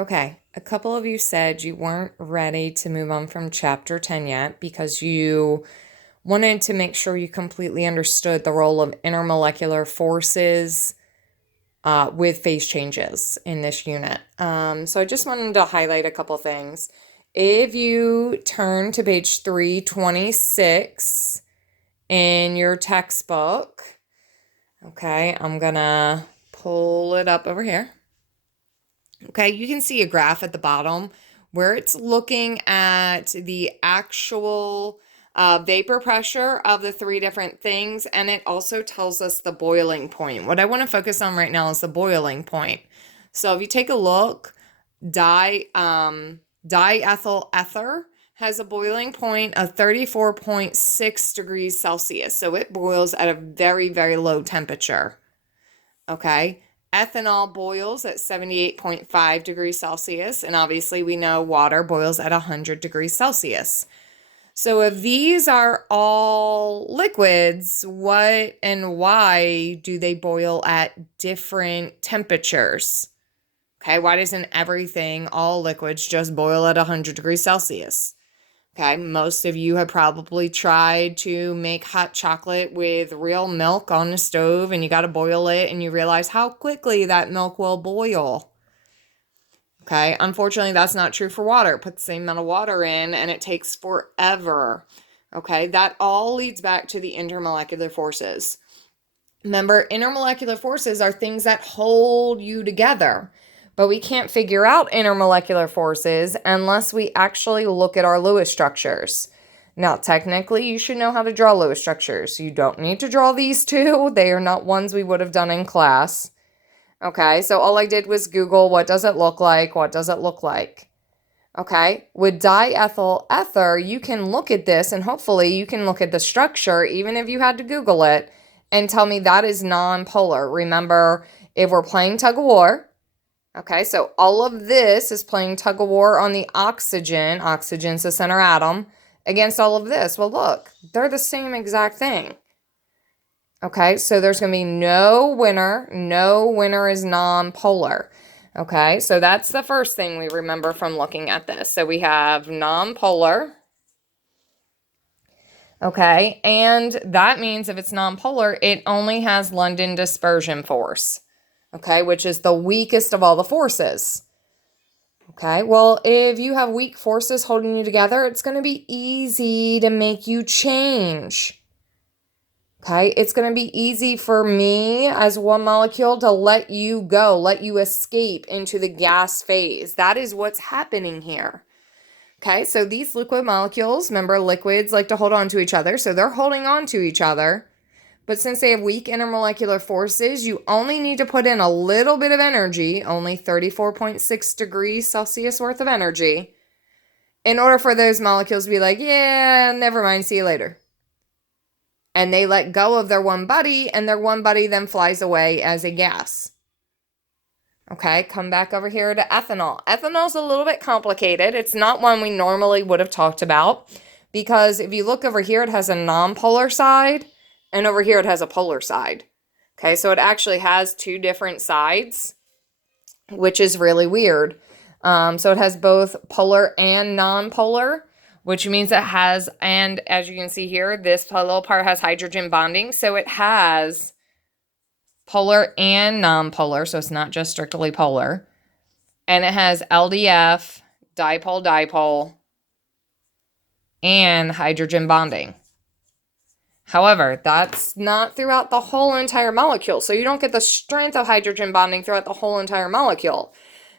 Okay, a couple of you said you weren't ready to move on from chapter 10 yet because you wanted to make sure you completely understood the role of intermolecular forces with phase changes in this unit. So I just wanted to highlight a couple things. If you turn to page 326 in your textbook, okay, I'm gonna pull it up over here. Okay, you can see a graph at the bottom where it's looking at the actual vapor pressure of the three different things, and it also tells us the boiling point. What I want to focus on right now is the boiling point. So if you take a look, diethyl ether has a boiling point of 34.6 degrees Celsius. So it boils at a very, very low temperature. Okay. Ethanol boils at 78.5 degrees Celsius, and obviously we know water boils at 100 degrees Celsius. So if these are all liquids, what and why do they boil at different temperatures? Okay, why doesn't everything, all liquids, just boil at 100 degrees Celsius? Okay, most of you have probably tried to make hot chocolate with real milk on the stove, and you got to boil it, and you realize how quickly that milk will boil. Okay, unfortunately, that's not true for water. Put the same amount of water in, and it takes forever. Okay, that all leads back to the intermolecular forces. Remember, intermolecular forces are things that hold you together. But we can't figure out intermolecular forces unless we actually look at our Lewis structures. Now, technically, you should know how to draw Lewis structures. You don't need to draw these two. They are not ones we would have done in class. Okay, so all I did was Google, what does it look like? What does it look like? Okay, with diethyl ether, you can look at this, and hopefully you can look at the structure, even if you had to Google it, and tell me that is non-polar. Remember, if we're playing tug of war, okay, so all of this is playing tug of war on the oxygen. Oxygen's the center atom against all of this. Well, look, they're the same exact thing. Okay, so there's going to be no winner. No winner is non-polar. Okay, so that's the first thing we remember from looking at this. So we have non-polar. Okay, and that means if it's non-polar, it only has London dispersion force. Okay, which is the weakest of all the forces. Okay, well, if you have weak forces holding you together, it's going to be easy to make you change. Okay, it's going to be easy for me as one molecule to let you go, let you escape into the gas phase. That is what's happening here. Okay, so these liquid molecules, remember, liquids like to hold on to each other, so they're holding on to each other. But since they have weak intermolecular forces, you only need to put in a little bit of energy, only 34.6 degrees Celsius worth of energy, in order for those molecules to be like, yeah, never mind, see you later. And they let go of their one buddy, and their one buddy then flies away as a gas. Okay, come back over here to ethanol. Ethanol's a little bit complicated. It's not one we normally would have talked about, because if you look over here, it has a non-polar side, and over here it has a polar side. Okay, so it actually has two different sides, which is really weird. So it has both polar and non-polar, which means it has, and as you can see here, this little part has hydrogen bonding. So it has polar and non-polar, so it's not just strictly polar. And it has LDF, dipole, and hydrogen bonding. However, that's not throughout the whole entire molecule, so you don't get the strength of hydrogen bonding throughout the whole entire molecule.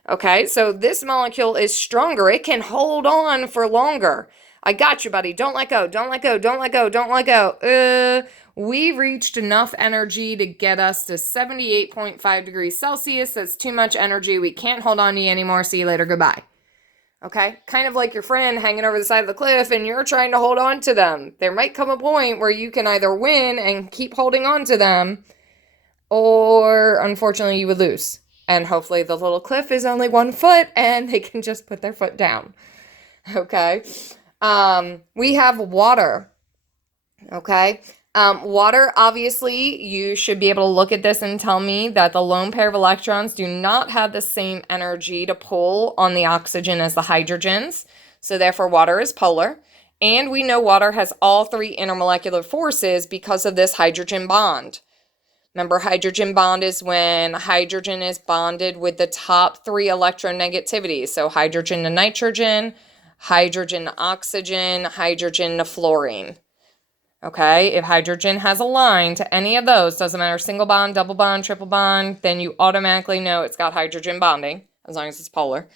Okay, so this molecule is stronger. It can hold on for longer. I got you, buddy. Don't let go. Don't let go. Don't let go. Don't let go. We reached enough energy to get us to 78.5 degrees Celsius. That's too much energy. We can't hold on to you anymore. See you later. Goodbye. Okay, kind of like your friend hanging over the side of the cliff and you're trying to hold on to them. There might come a point where you can either win and keep holding on to them, or unfortunately you would lose. And hopefully the little cliff is only 1 foot and they can just put their foot down. Okay, we have water. Okay, Water, obviously, you should be able to look at this and tell me that the lone pair of electrons do not have the same energy to pull on the oxygen as the hydrogens. So therefore, water is polar. And we know water has all three intermolecular forces because of this hydrogen bond. Remember, hydrogen bond is when hydrogen is bonded with the top three electronegativities. So hydrogen to nitrogen, hydrogen to oxygen, hydrogen to fluorine. Okay, if hydrogen has a line to any of those, doesn't matter, single bond, double bond, triple bond, then you automatically know it's got hydrogen bonding, as long as it's polar.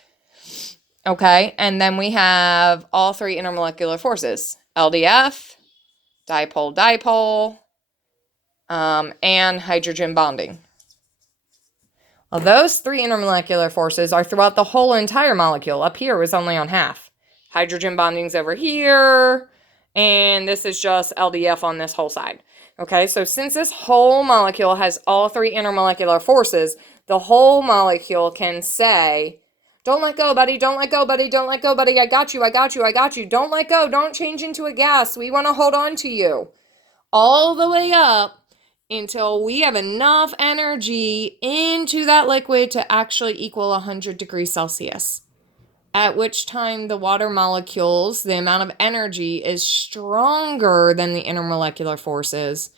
Okay, and then we have all three intermolecular forces, LDF, dipole-dipole, and hydrogen bonding. Well, those three intermolecular forces are throughout the whole entire molecule. Up here was only on half. Hydrogen bonding's over here, and this is just LDF on this whole side. Okay, so since this whole molecule has all three intermolecular forces, the whole molecule can say, don't let go, buddy, don't let go, buddy, don't let go, buddy, I got you, I got you, I got you, don't let go, don't change into a gas, we want to hold on to you. All the way up until we have enough energy into that liquid to actually equal 100 degrees Celsius. At which time the water molecules, the amount of energy is stronger than the intermolecular forces.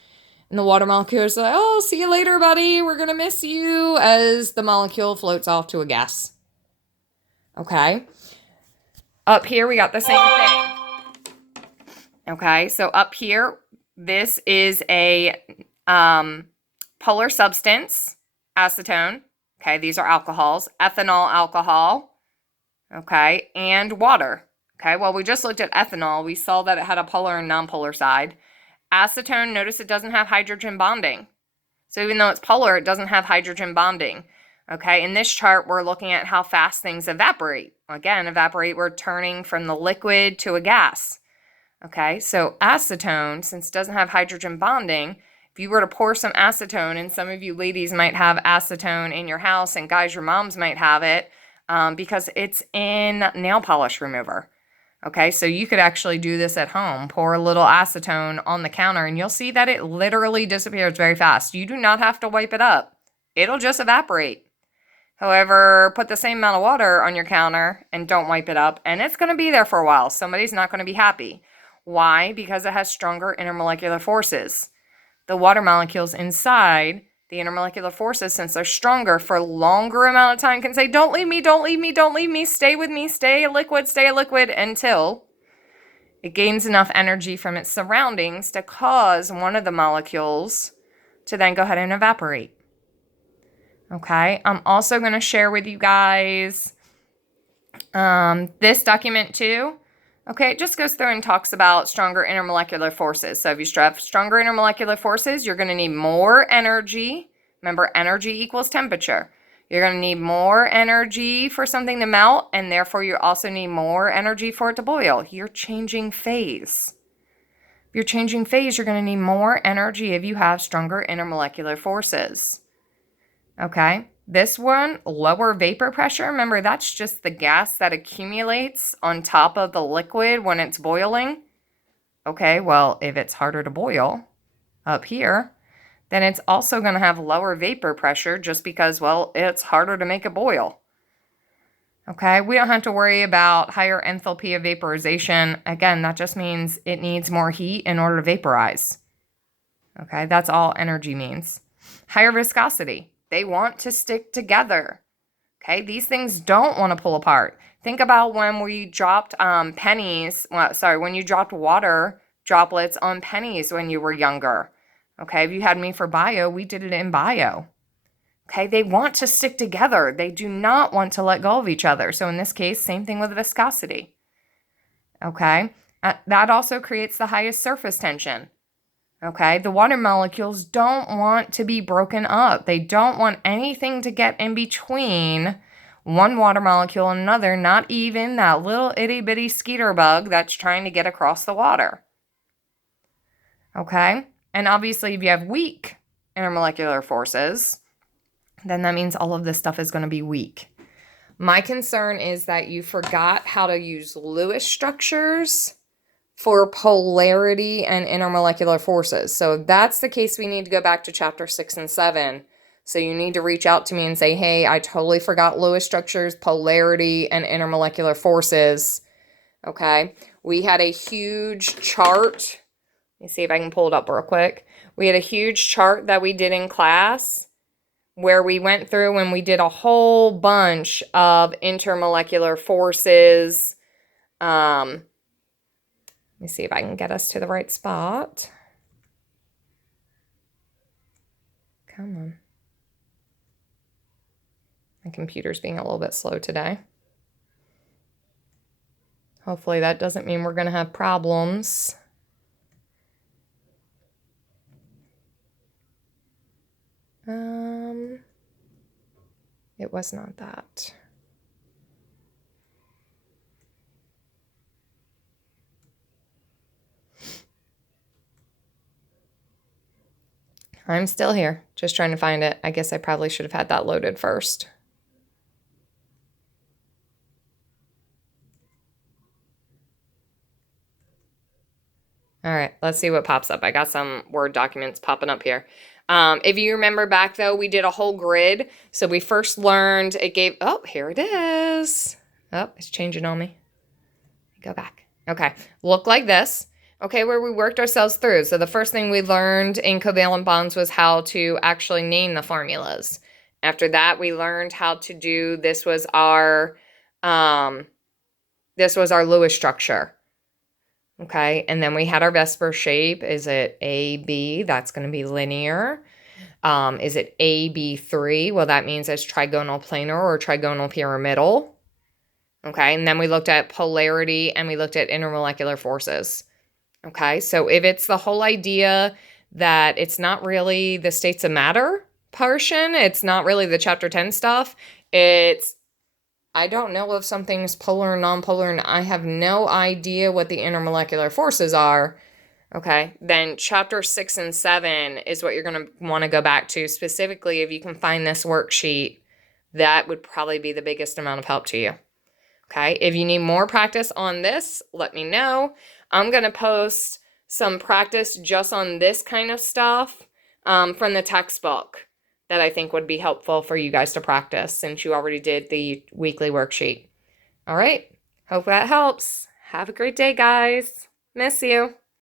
And the water molecules are like, oh, see you later, buddy. We're going to miss you, as the molecule floats off to a gas. Okay. Up here, we got the same thing. Okay, so up here, this is a polar substance, acetone. Okay, these are alcohols. Ethanol alcohol. Okay, and water. Okay, well, we just looked at ethanol. We saw that it had a polar and nonpolar side. Acetone, notice it doesn't have hydrogen bonding. So even though it's polar, it doesn't have hydrogen bonding. Okay, in this chart, we're looking at how fast things evaporate. Again, evaporate, we're turning from the liquid to a gas. Okay, so acetone, since it doesn't have hydrogen bonding, if you were to pour some acetone, and some of you ladies might have acetone in your house, and guys, your moms might have it, because it's in nail polish remover. Okay, so you could actually do this at home. Pour a little acetone on the counter, and you'll see that it literally disappears very fast. You do not have to wipe it up. It'll just evaporate. However, put the same amount of water on your counter and don't wipe it up, and it's going to be there for a while. Somebody's not going to be happy. Why? Because it has stronger intermolecular forces. The water molecules inside the intermolecular forces, since they're stronger for a longer amount of time, can say, don't leave me, don't leave me, don't leave me, stay with me, stay a liquid, until it gains enough energy from its surroundings to cause one of the molecules to then go ahead and evaporate. Okay, I'm also going to share with you guys this document too. Okay, it just goes through and talks about stronger intermolecular forces. So if you have stronger intermolecular forces, you're going to need more energy. Remember, energy equals temperature. You're going to need more energy for something to melt, and therefore you also need more energy for it to boil. You're changing phase. If you're changing phase, you're going to need more energy if you have stronger intermolecular forces. Okay, this one, lower vapor pressure. Remember, that's just the gas that accumulates on top of the liquid when it's boiling. Okay, well, if it's harder to boil up here, then it's also going to have lower vapor pressure just because, well, it's harder to make it boil. Okay, we don't have to worry about higher enthalpy of vaporization. Again, that just means it needs more heat in order to vaporize. Okay, that's all energy means. Higher viscosity. They want to stick together. Okay, these things don't want to pull apart. Think about when we dropped when you dropped water droplets on pennies when you were younger. Okay, if you had me for bio, we did it in bio. Okay, they want to stick together. They do not want to let go of each other. So in this case, same thing with viscosity. Okay, that also creates the highest surface tension. Okay, the water molecules don't want to be broken up. They don't want anything to get in between one water molecule and another, not even that little itty bitty skeeter bug that's trying to get across the water. Okay, and obviously if you have weak intermolecular forces, then that means all of this stuff is going to be weak. My concern is that you forgot how to use Lewis structures for polarity and intermolecular forces. So if that's the case, we need to go back to chapter 6 and 7. So you need to reach out to me and say, hey, I totally forgot Lewis structures, polarity, and intermolecular forces. Okay. We had a huge chart. Let me see if I can pull it up real quick. We had a huge chart that we did in class where we went through and we did a whole bunch of intermolecular forces. Let me see if I can get us to the right spot. Come on. My computer's being a little bit slow today. Hopefully that doesn't mean we're going to have problems. It was not that. I'm still here, just trying to find it. I guess I probably should have had that loaded first. All right, let's see what pops up. I got some Word documents popping up here. If you remember back, though, we did a whole grid. So we first learned, it gave, oh, here it is. Oh, it's changing on me. Go back. Okay, look like this. Okay, where we worked ourselves through. So the first thing we learned in covalent bonds was how to actually name the formulas. After that, we learned how to do, this was our Lewis structure. Okay, and then we had our Vesper shape. Is it AB? That's going to be linear. Is it AB3? Well, that means it's trigonal planar or trigonal pyramidal. Okay, and then we looked at polarity and we looked at intermolecular forces. Okay, so if it's the whole idea that it's not really the states of matter portion, it's not really the chapter 10 stuff, it's, I don't know if something's polar or nonpolar, and I have no idea what the intermolecular forces are. Okay, then chapter 6 and 7 is what you're going to want to go back to. Specifically, if you can find this worksheet, that would probably be the biggest amount of help to you. Okay, if you need more practice on this, let me know. I'm going to post some practice just on this kind of stuff from the textbook that I think would be helpful for you guys to practice since you already did the weekly worksheet. All right, hope that helps. Have a great day, guys. Miss you.